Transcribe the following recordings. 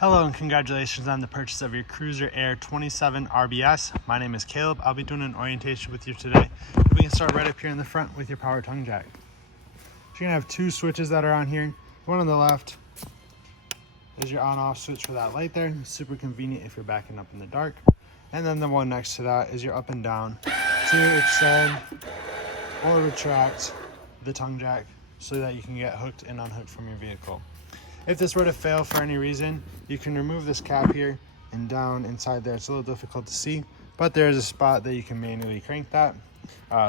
Hello and congratulations on the purchase of your Cruiser Aire 27 RBS. My name is Caleb. I'll be doing an orientation with you today. We can start right up here in the front with your power tongue jack. So you're gonna have two switches that are on here. One on the left is your on-off switch for that light there. It's super convenient if you're backing up in the dark. And then the one next to that is your up and down to extend or retract the tongue jack so that you can get hooked and unhooked from your vehicle. If this were to fail for any reason, you can remove this cap here and down inside there. It's a little difficult to see, but there is a spot that you can manually crank that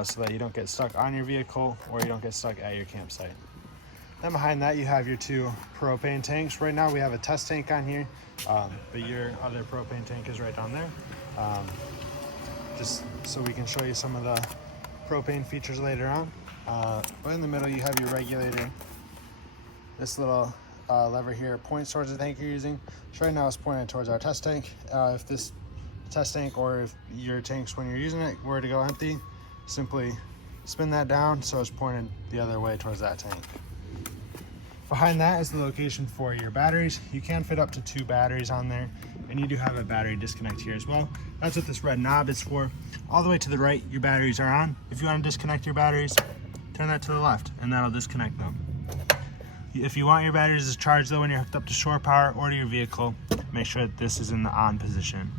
so that you don't get stuck on your vehicle or you don't get stuck at your campsite. Then behind that, you have your two propane tanks. Right now we have a test tank on here, but your other propane tank is right down there. Just so we can show you some of the propane features later on. But in the middle, you have your regulator. This little lever here points towards the tank you're using. So right now it's pointed towards our test tank. If this test tank or if your tanks when you're using it were to go empty, simply spin that down so it's pointed the other way towards that tank. Behind that is the location for your batteries. You can fit up to 2 batteries on there, and you do have a battery disconnect here as well. That's what this red knob is for. All the way to the right, your batteries are on. If you want to disconnect your batteries, turn that to the left and that'll disconnect them. If you want your batteries to charge though when you're hooked up to shore power or to your vehicle, make sure that this is in the on position.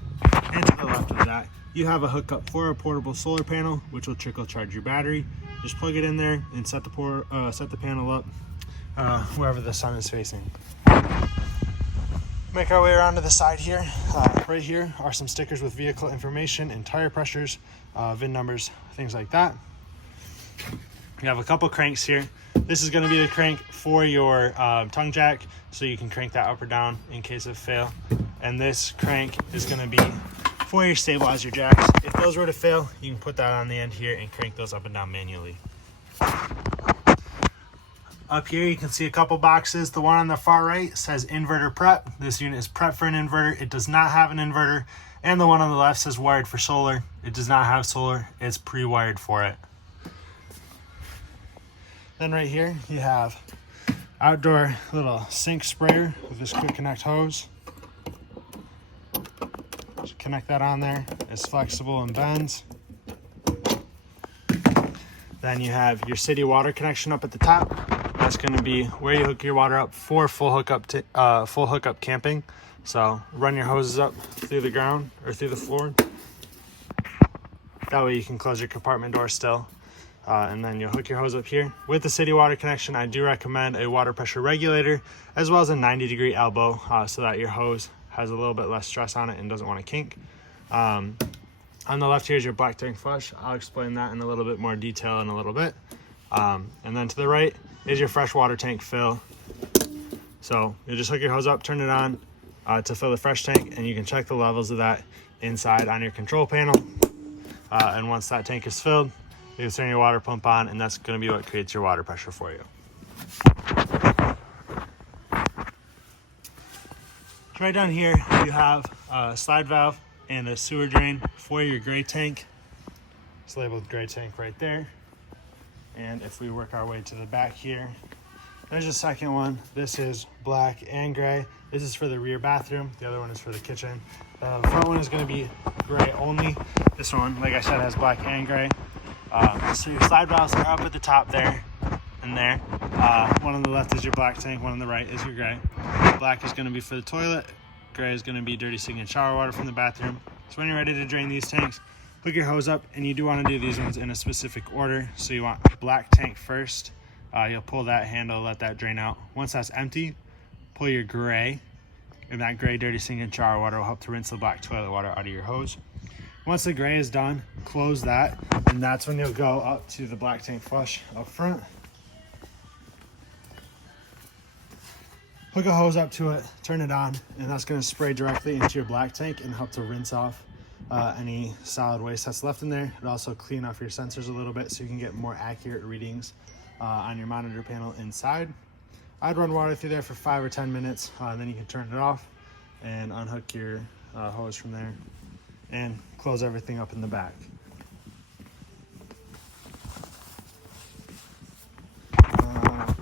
And to the left of that, you have a hookup for a portable solar panel, which will trickle charge your battery. Just plug it in there and set the panel up wherever the sun is facing. Make our way around to the side here. Right here are some stickers with vehicle information and tire pressures, VIN numbers, things like that. You have a couple cranks here. This is going to be the crank for your tongue jack, so you can crank that up or down in case of fail. And this crank is going to be for your stabilizer jacks. If those were to fail, you can put that on the end here and crank those up and down manually. Up here you can see a couple boxes. The one on the far right says inverter prep. This unit is prep for an inverter. It does not have an inverter. And the one on the left says wired for solar. It does not have solar. It's pre-wired for it. Then right here you have outdoor little sink sprayer with this quick connect hose. Just connect that on there. It's flexible and bends. Then you have your city water connection up at the top. That's going to be where you hook your water up for full hookup camping. So run your hoses up through the ground or through the floor. That way you can close your compartment door still. And then you'll hook your hose up here. With the city water connection, I do recommend a water pressure regulator as well as a 90-degree elbow so that your hose has a little bit less stress on it and doesn't want to kink. On the left here is your black tank flush. I'll explain that in a little bit more detail in a little bit. And then to the right is your fresh water tank fill. So you just hook your hose up, turn it on to fill the fresh tank, and you can check the levels of that inside on your control panel. And once that tank is filled, you can turn your water pump on, and that's going to be what creates your water pressure for you. Right down here, you have a slide valve and a sewer drain for your gray tank. It's labeled gray tank right there. And if we work our way to the back here, there's a second one. This is black and gray. This is for the rear bathroom. The other one is for the kitchen. The front one is going to be gray only. This one, like I said, has black and gray. So your slide valves are up at the top there and there. One on the left is your black tank, one on the right is your gray. Black is going to be for the toilet. Gray is going to be dirty sink and shower water from the bathroom. So when you're ready to drain these tanks, hook your hose up, and you do want to do these ones in a specific order. So you want black tank first. You'll pull that handle, let that drain out. Once that's empty, pull your gray, and that gray dirty sink and shower water will help to rinse the black toilet water out of your hose. Once the gray is done, close that, and that's when you'll go up to the black tank flush up front. Hook a hose up to it, turn it on, and that's going to spray directly into your black tank and help to rinse off any solid waste that's left in there. It'll also clean off your sensors a little bit so you can get more accurate readings on your monitor panel inside. I'd run water through there for 5 or 10 minutes, and then you can turn it off and unhook your hose from there and close everything up in the back.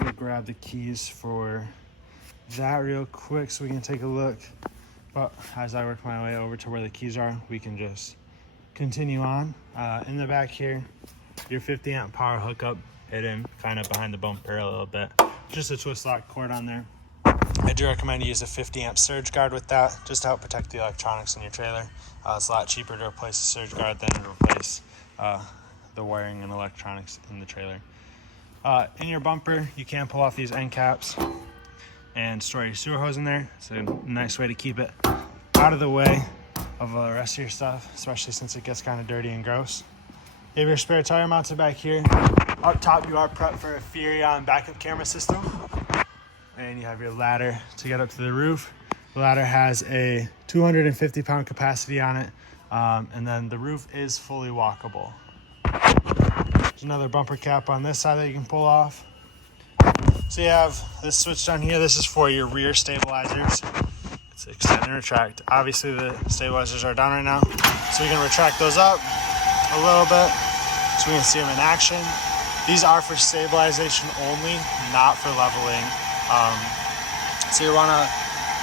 We'll grab the keys for that real quick so we can take a look. But as I work my way over to where the keys are, we can just continue on. In the back here, your 50 amp power hookup hidden kind of behind the bumper a little bit. Just a twist lock cord on there. I do recommend you use a 50 amp surge guard with that, just to help protect the electronics in your trailer. It's a lot cheaper to replace a surge guard than to replace the wiring and electronics in the trailer. In your bumper, you can pull off these end caps and store your sewer hose in there. It's a nice way to keep it out of the way of the rest of your stuff, especially since it gets kind of dirty and gross. You have your spare tire mounted back here. Up top, you are prepped for a Furion backup camera system. And you have your ladder to get up to the roof. The ladder has a 250 pound capacity on it. And then the roof is fully walkable. There's another bumper cap on this side that you can pull off. So you have this switch down here. This is for your rear stabilizers. It's extend and retract. Obviously the stabilizers are down right now, so we can retract those up a little bit so we can see them in action. These are for stabilization only, not for leveling. So you want to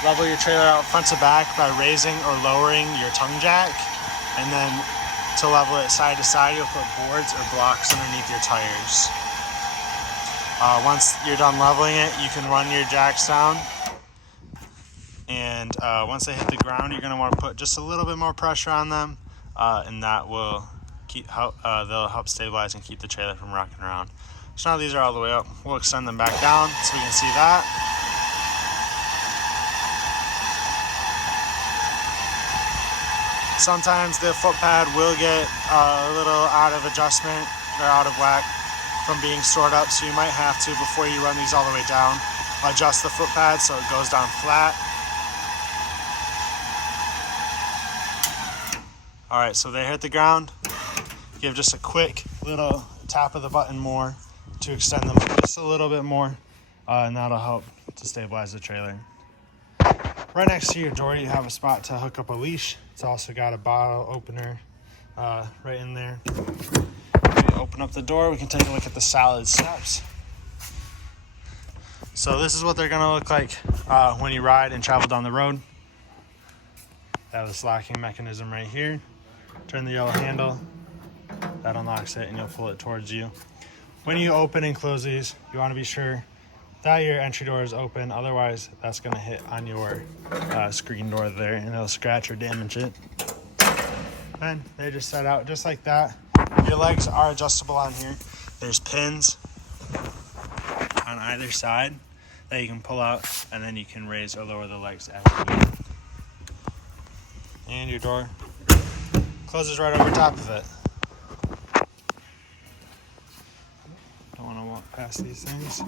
level your trailer out front to back by raising or lowering your tongue jack, and then to level it side to side, you'll put boards or blocks underneath your tires. Once you're done leveling it, you can run your jacks down, and once they hit the ground, you're going to want to put just a little bit more pressure on them, and that will they'll help stabilize and keep the trailer from rocking around. So now these are all the way up. We'll extend them back down so we can see that. Sometimes the foot pad will get a little out of adjustment or out of whack from being stored up, so you might have to, before you run these all the way down, adjust the foot pad so it goes down flat. All right, so they hit the ground. Give just a quick little tap of the button more to extend them just a little bit more, and that'll help to stabilize the trailer. Right next to your door, you have a spot to hook up a leash. It's also got a bottle opener right in there. When you open up the door, we can take a look at the solid steps. So this is what they're gonna look like when you ride and travel down the road. They have this locking mechanism right here. Turn the yellow handle, that unlocks it, and you'll pull it towards you. When you open and close these, you want to be sure that your entry door is open. Otherwise, that's going to hit on your screen door there, and it'll scratch or damage it. And they just set out just like that. Your legs are adjustable on here. There's pins on either side that you can pull out, and then you can raise or lower the legs as you need. And your door closes right over top of it. Don't want to walk past these things.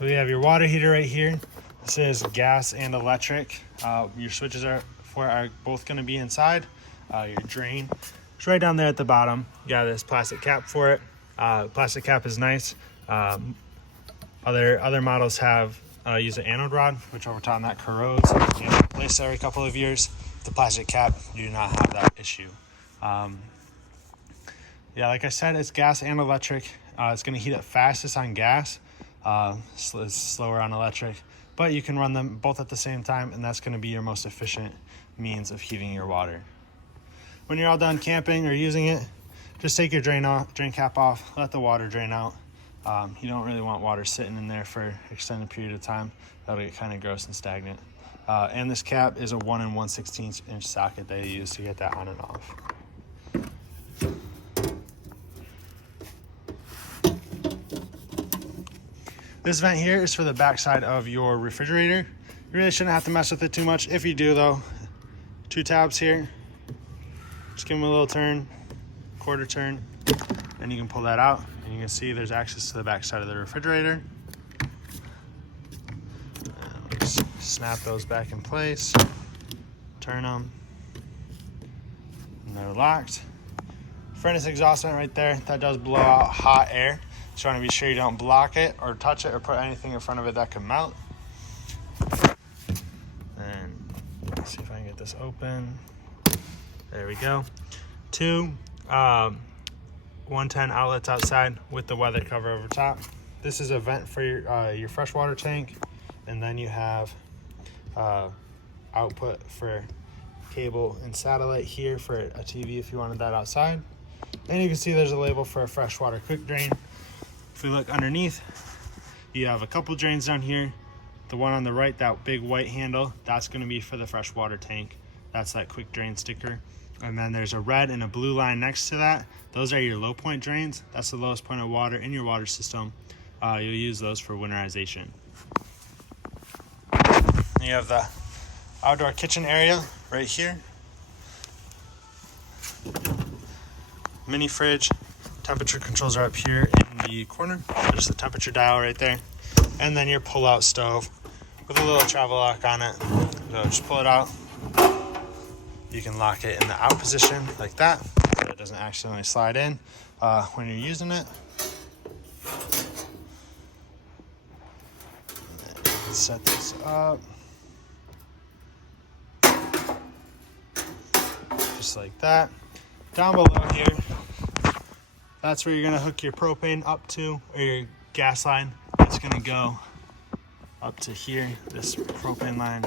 We have your water heater right here. This is gas and electric. Your switches are both going to be inside. Your drain is right down there at the bottom. You got this plastic cap for it. Plastic cap is nice. Other models have use an anode rod, which over time that corrodes. You know, replace every couple of years. The plastic cap, you do not have that issue. Yeah, like I said, it's gas and electric. It's going to heat up fastest on gas. It's slower on electric, but you can run them both at the same time, and that's going to be your most efficient means of heating your water. When you're all done camping or using it, just take your drain cap off, let the water drain out. You don't really want water sitting in there for an extended period of time. That'll get kind of gross and stagnant. And this cap is a 1 1/16 inch socket that you use to get that on and off. This vent here is for the backside of your refrigerator. You really shouldn't have to mess with it too much. If you do though, 2 tabs here. Just give them a little turn, quarter turn, and you can pull that out. And you can see there's access to the backside of the refrigerator. And just snap those back in place, turn them, and they're locked. Furnace exhaust vent right there, that does blow out hot air. Just want to be sure you don't block it or touch it or put anything in front of it that could melt. And let's see if I can get this open. There we go. 2 110 outlets outside with the weather cover over top. This is a vent for your freshwater tank, and then you have output for cable and satellite here for a TV if you wanted that outside. And you can see there's a label for a freshwater quick drain. If we look underneath, you have a couple drains down here. The one on the right, that big white handle, that's going to be for the freshwater tank. That's that quick drain sticker. And then there's a red and a blue line next to that. Those are your low point drains. That's the lowest point of water in your water system. You'll use those for winterization. You have the outdoor kitchen area right here. Mini fridge. Temperature controls are up here in the corner. There's the temperature dial right there. And then your pull-out stove with a little travel lock on it. So just pull it out. You can lock it in the out position like that, so it doesn't accidentally slide in when you're using it. Set this up. Just like that. Down below here, that's where you're gonna hook your propane up to, or your gas line. It's gonna go up to here, this propane line.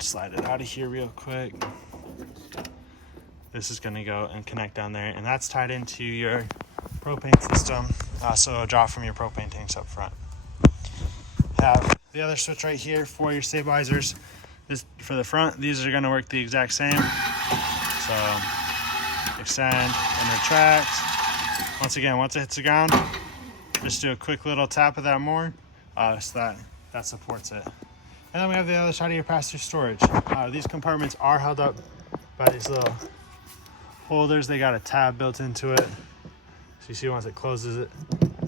Slide it out of here real quick. This is gonna go and connect down there, and that's tied into your propane system, so it'll draw from your propane tanks up front. Have the other switch right here for your stabilizers. This for the front, these are gonna work the exact same. So extend and retract. Once again, once it hits the ground, just do a quick little tap of that more, so that supports it. And then we have the other side of your pass-through storage. These compartments are held up by these little holders. They got a tab built into it. So you see once it closes it,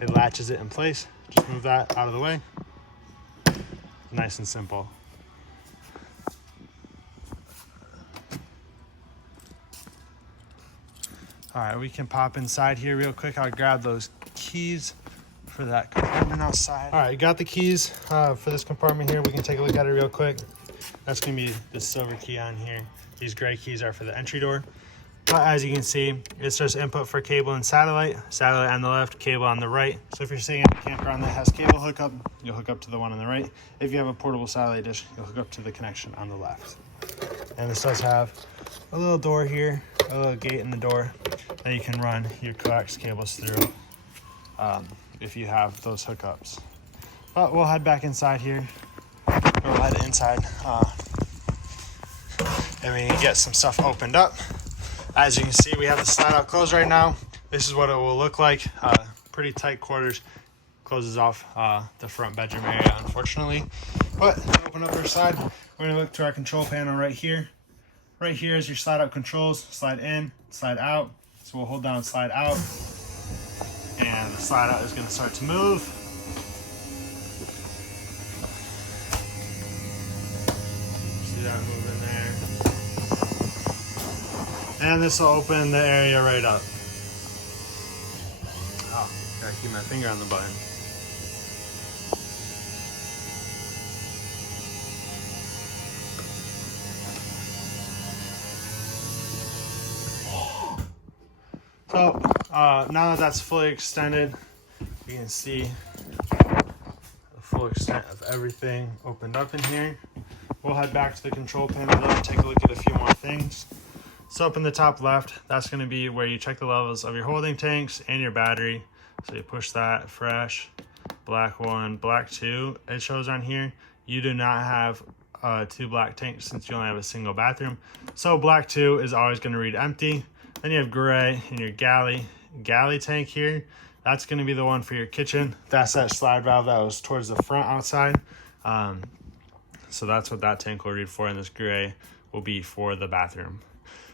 it latches it in place. Just move that out of the way. Nice and simple. All right, we can pop inside here real quick. I'll grab those keys for that compartment outside. All right, got the keys for this compartment here. We can take a look at it real quick. That's gonna be the silver key on here. These gray keys are for the entry door. But as you can see, it's just input for cable and satellite. Satellite on the left, cable on the right. So if you're sitting at a campground that has cable hookup, you'll hook up to the one on the right. If you have a portable satellite dish, you'll hook up to the connection on the left. And this does have a little door here, a little gate in the door that you can run your coax cables through if you have those hookups. But we'll head back inside here, or we'll head inside and we can get some stuff opened up. As you can see, we have the slide out closed right now. This is what it will look like. Pretty tight quarters. Closes off the front bedroom area, unfortunately. But open up our side. We're gonna look to our control panel right here. Right here is your slide out controls. Slide in, slide out. So we'll hold down slide out. And the slide out is gonna start to move. See that moving there. And this will open the area right up. Oh, gotta keep my finger on the button. So now that that's fully extended, you can see the full extent of everything opened up in here. We'll head back to the control panel though and take a look at a few more things. So up in the top left, that's going to be where you check the levels of your holding tanks and your battery. So you push that, fresh, black 1, black 2. It shows on here. You do not have 2 black tanks since you only have a single bathroom. So black 2 is always going to read empty. Then you have gray in your galley tank here. That's going to be the one for your kitchen. That's that slide valve that was towards the front outside. So that's what that tank will read for, and this gray will be for the bathroom.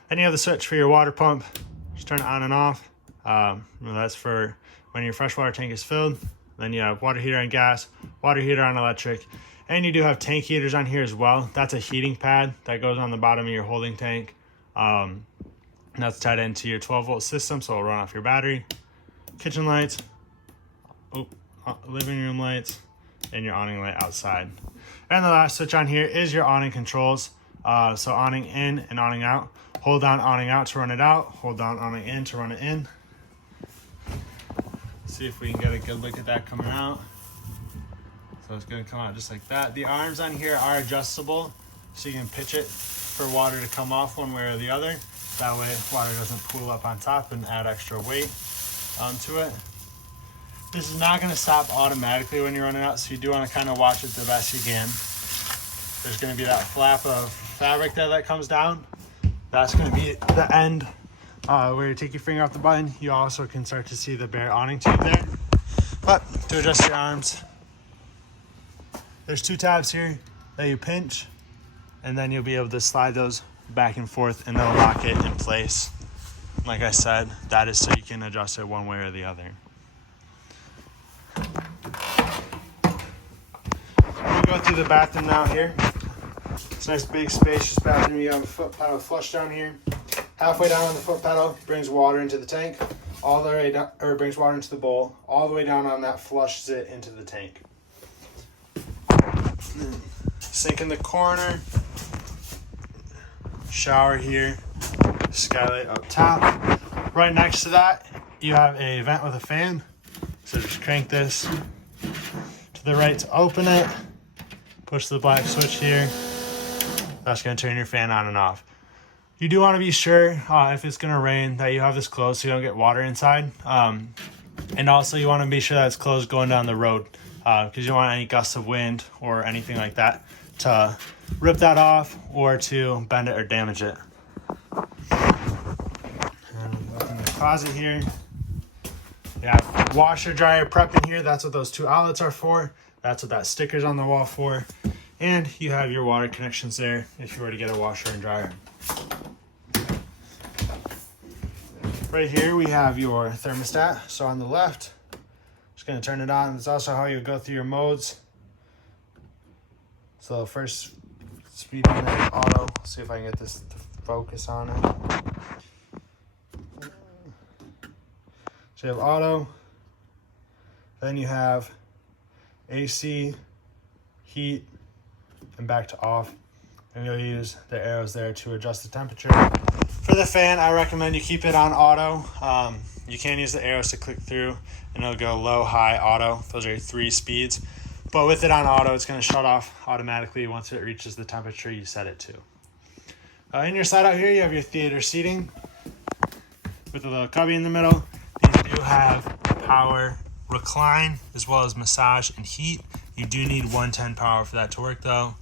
Then you have the switch for your water pump. Just turn it on and off. That's for when your freshwater tank is filled. Then you have water heater on gas, water heater on electric, and you do have tank heaters on here as well. That's a heating pad that goes on the bottom of your holding tank. That's tied into your 12-volt system, so it'll run off your battery. Kitchen lights, living room lights, and your awning light outside. And the last switch on here is your awning controls. So awning in and awning out. Hold down awning out to run it out. Hold down awning in to run it in. See if we can get a good look at that coming out. So it's gonna come out just like that. The arms on here are adjustable, so you can pitch it for water to come off one way or the other. That way water doesn't pool up on top and add extra weight to it. This is not gonna stop automatically when you're running out, so you do wanna kind of watch it the best you can. There's gonna be that flap of fabric there that comes down. That's gonna be the end where you take your finger off the button. You also can start to see the bare awning tube there. But to adjust your arms, there's 2 tabs here that you pinch, and then you'll be able to slide those back and forth and they'll lock it in place. Like I said, that is so you can adjust it one way or the other. We'll go through the bathroom now here. It's a nice big spacious bathroom. You have a foot pedal flush down here. Halfway down on the foot pedal brings water into the tank, all the way down, or brings water into the bowl. All the way down on that flushes it into the tank. Sink in the corner. Shower here. Skylight up top. Right next to that, you have a vent with a fan. So just crank this to the right to open it. Push the black switch here. That's going to turn your fan on and off. You do want to be sure if it's going to rain that you have this closed so you don't get water inside. And also you want to be sure that it's closed going down the road because you don't want any gusts of wind or anything like that to rip that off or to bend it or damage it. And open the closet here. You have washer dryer prep in here. That's what those 2 outlets are for. That's what that sticker's on the wall for. And you have your water connections there if you were to get a washer and dryer. Right here we have your thermostat. So on the left, just going to turn it on. It's also how you go through your modes. So first speed on it, auto. See if I can get this to focus on it. So you have auto. Then you have AC, heat, and back to off. And you'll use the arrows there to adjust the temperature. For the fan, I recommend you keep it on auto. You can use the arrows to click through and it'll go low, high, auto. Those are your 3 speeds. But with it on auto, it's going to shut off automatically once it reaches the temperature you set it to. In your side out here, you have your theater seating with a little cubby in the middle. These do have power recline as well as massage and heat. You do need 110 power for that to work though.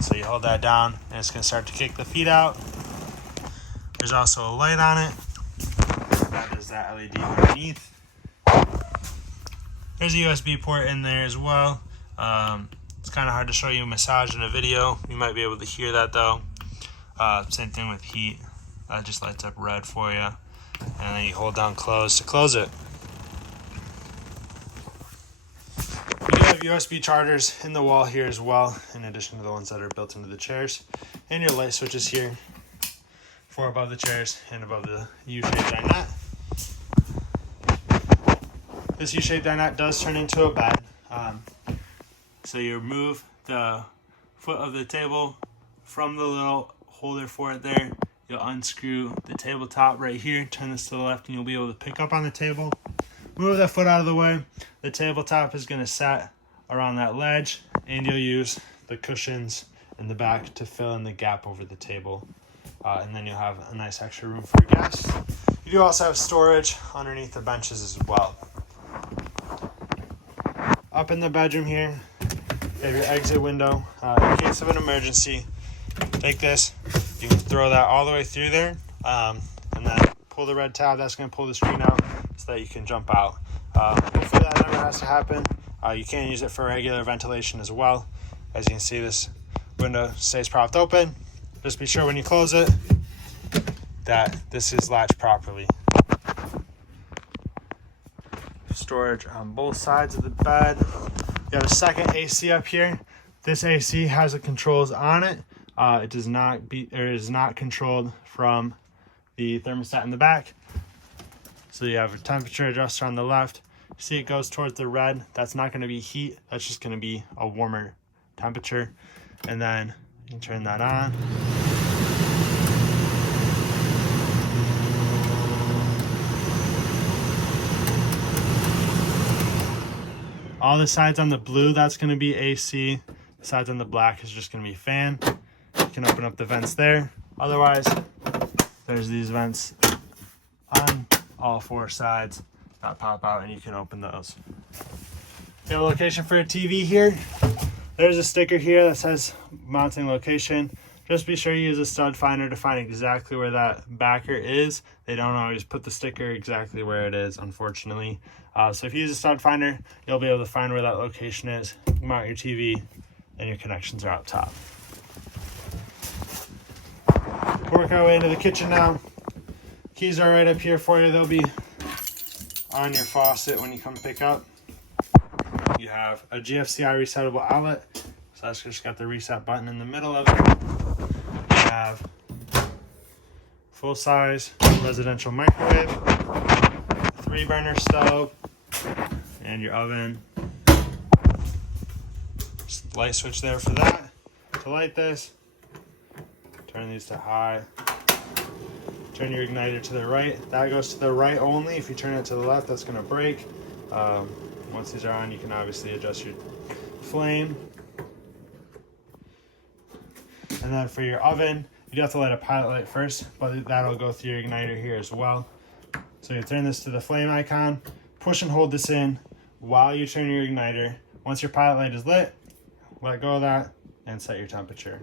So you hold that down and it's going to start to kick the feet out. There's also a light on it. That is that LED underneath. There's a USB port in there as well. It's kind of hard to show you a massage in a video. You might be able to hear that though. Same thing with heat. That just lights up red for you. And then you hold down close to close it. You have USB chargers in the wall here as well, in addition to the ones that are built into the chairs. And your light switches here, 4 above the chairs and above the U-shaped dinette. This U-shaped dinette does turn into a bed. So you remove the foot of the table from the little holder for it there. You'll unscrew the tabletop right here, turn this to the left, and you'll be able to pick up on the table. Move that foot out of the way. The tabletop is going to set around that ledge, and you'll use the cushions in the back to fill in the gap over the table. And then you'll have a nice extra room for your guests. You do also have storage underneath the benches as well. Up in the bedroom here, you have your exit window. In case of an emergency, take this. You can throw that all the way through there, and then pull the red tab. That's going to pull the screen out so that you can jump out. Hopefully that never has to happen. You can use it for regular ventilation as well. As you can see, this window stays propped open. Just be sure when you close it that this is latched properly. Storage on both sides of the bed. You have a second AC up here. This AC has the controls on it. It is not controlled from the thermostat in the back. So you have a temperature adjuster on the left. See, it goes towards the red. That's not going to be heat. That's just going to be a warmer temperature. And then you can turn that on. All the sides on the blue, that's going to be AC. The sides on the black is just going to be fan. You can open up the vents there. Otherwise, there's these vents on all 4 sides that pop out, and you can open those. You have a location for a TV here. There's a sticker here that says mounting location. Just be sure you use a stud finder to find exactly where that backer is. They don't always put the sticker exactly where it is, unfortunately. So if you use a stud finder, you'll be able to find where that location is, mount your TV, and your connections are up top. We'll work our way into the kitchen now. Keys are right up here for you. They'll be on your faucet when you come pick up. You have a GFCI resettable outlet, so that's just got the reset button in the middle of it. You have full-size residential microwave, 3-burner stove, and your oven. Just light switch there for that. To light this, turn these to high. Turn your igniter to the right. That goes to the right only. If you turn it to the left, that's going to break. Once these are on, you can obviously adjust your flame. And then for your oven, you do have to light a pilot light first, but that'll go through your igniter here as well. So you turn this to the flame icon, push and hold this in while you turn your igniter. Once your pilot light is lit, let go of that and set your temperature.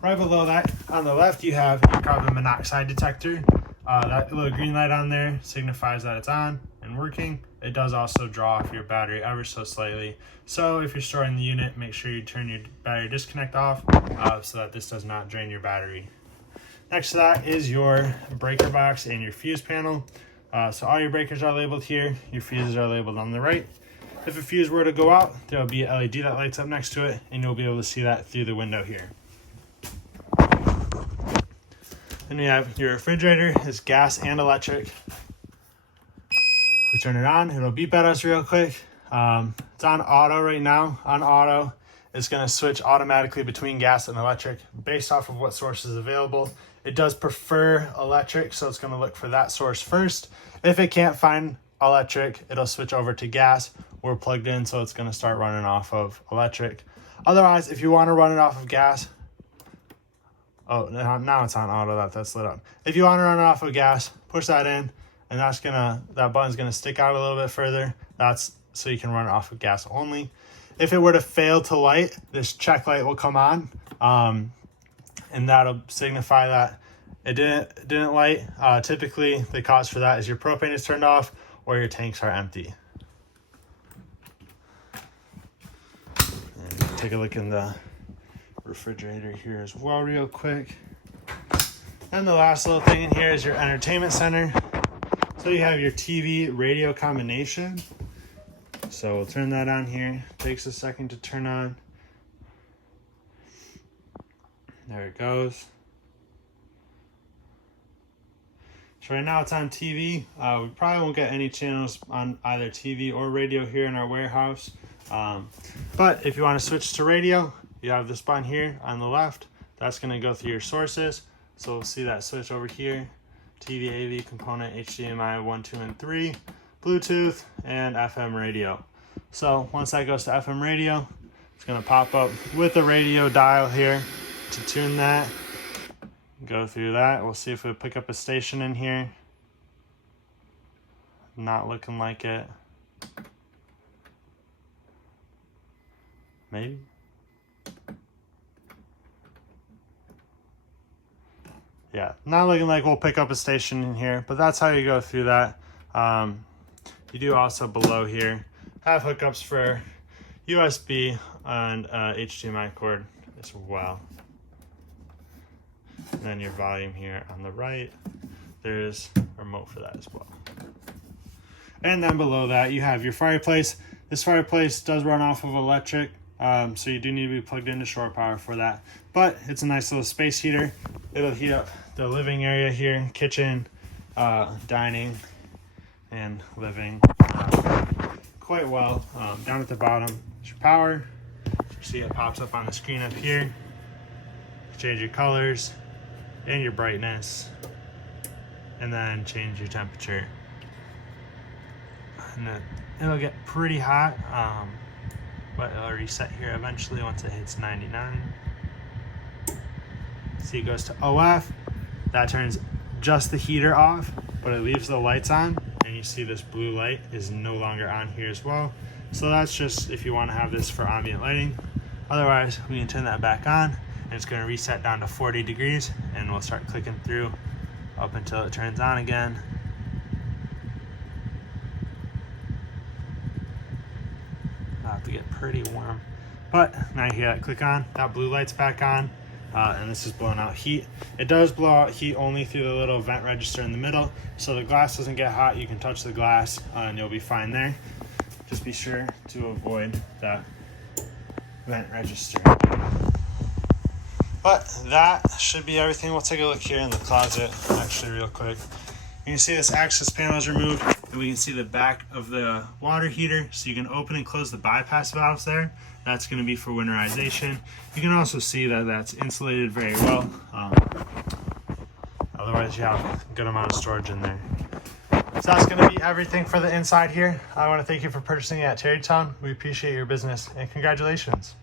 Right below that, on the left, you have your carbon monoxide detector. That little green light on there signifies that it's on and working. It does also draw off your battery ever so slightly. So if you're storing the unit, make sure you turn your battery disconnect off so that this does not drain your battery. Next to that is your breaker box and your fuse panel. So all your breakers are labeled here. Your fuses are labeled on the right. If a fuse were to go out, there will be a LED that lights up next to it, and you'll be able to see that through the window here. Then we have your refrigerator. It's gas and electric. If we turn it on, it'll beep at us real quick. It's on auto right now. On auto, it's going to switch automatically between gas and electric based off of what source is available. It does prefer electric, so it's going to look for that source first. If it can't find electric, it'll switch over to gas. We're plugged in, so it's going to start running off of electric. Otherwise, if you want to run it off of gas, oh, now it's on auto. That's lit up. If you want to run it off of gas, push that in, and that button's gonna stick out a little bit further. That's so you can run it off of gas only. If it were to fail to light, this check light will come on, and that'll signify that it didn't light. Typically, the cause for that is your propane is turned off or your tanks are empty. And take a look in the refrigerator here as well real quick. And the last little thing in here is your entertainment center. So you have your TV radio combination. So we'll turn that on here. Takes a second to turn on. There it goes. So right now it's on TV. We probably won't get any channels on either TV or radio here in our warehouse. But if you want to switch to radio, you have this button here on the left. That's going to go through your sources. So we'll see that switch over here. TV, AV, component, HDMI 1, 2, and 3, Bluetooth, and FM radio. So once that goes to FM radio, it's going to pop up with the radio dial here to tune that. Go through that. We'll see if we pick up a station in here. Not looking like it. Maybe. Yeah, not looking like we'll pick up a station in here, but that's how you go through that. You do also below here have hookups for USB and HDMI cord as well. And then your volume here on the right, there's a remote for that as well. And then below that, you have your fireplace. This fireplace does run off of electric, so you do need to be plugged into shore power for that. But it's a nice little space heater. It'll heat up the living area here, kitchen, dining, and living quite well. Down at the bottom is your power. You see it pops up on the screen up here. Change your colors and your brightness, and then change your temperature. And then it'll get pretty hot, but it'll reset here eventually once it hits 99. See, it goes to OF. That turns just the heater off, but it leaves the lights on, and you see this blue light is no longer on here as well. So that's just if you want to have this for ambient lighting. Otherwise, we can turn that back on, and it's going to reset down to 40 degrees, and we'll start clicking through up until it turns on again. I'll have to get pretty warm. But now you hear that click on, that blue light's back on, and this is blowing out heat. It does blow out heat only through the little vent register in the middle, so the glass doesn't get hot. You can touch the glass and you'll be fine there. Just be sure to avoid that vent register. But that should be everything. We'll take a look here in the closet actually real quick. You can see this access panel is removed, and we can see the back of the water heater, so you can open and close the bypass valves there. That's going to be for winterization. You can also see that that's insulated very well. Otherwise, you have a good amount of storage in there. So that's going to be everything for the inside here. I want to thank you for purchasing it at Tarrytown. We appreciate your business, and congratulations.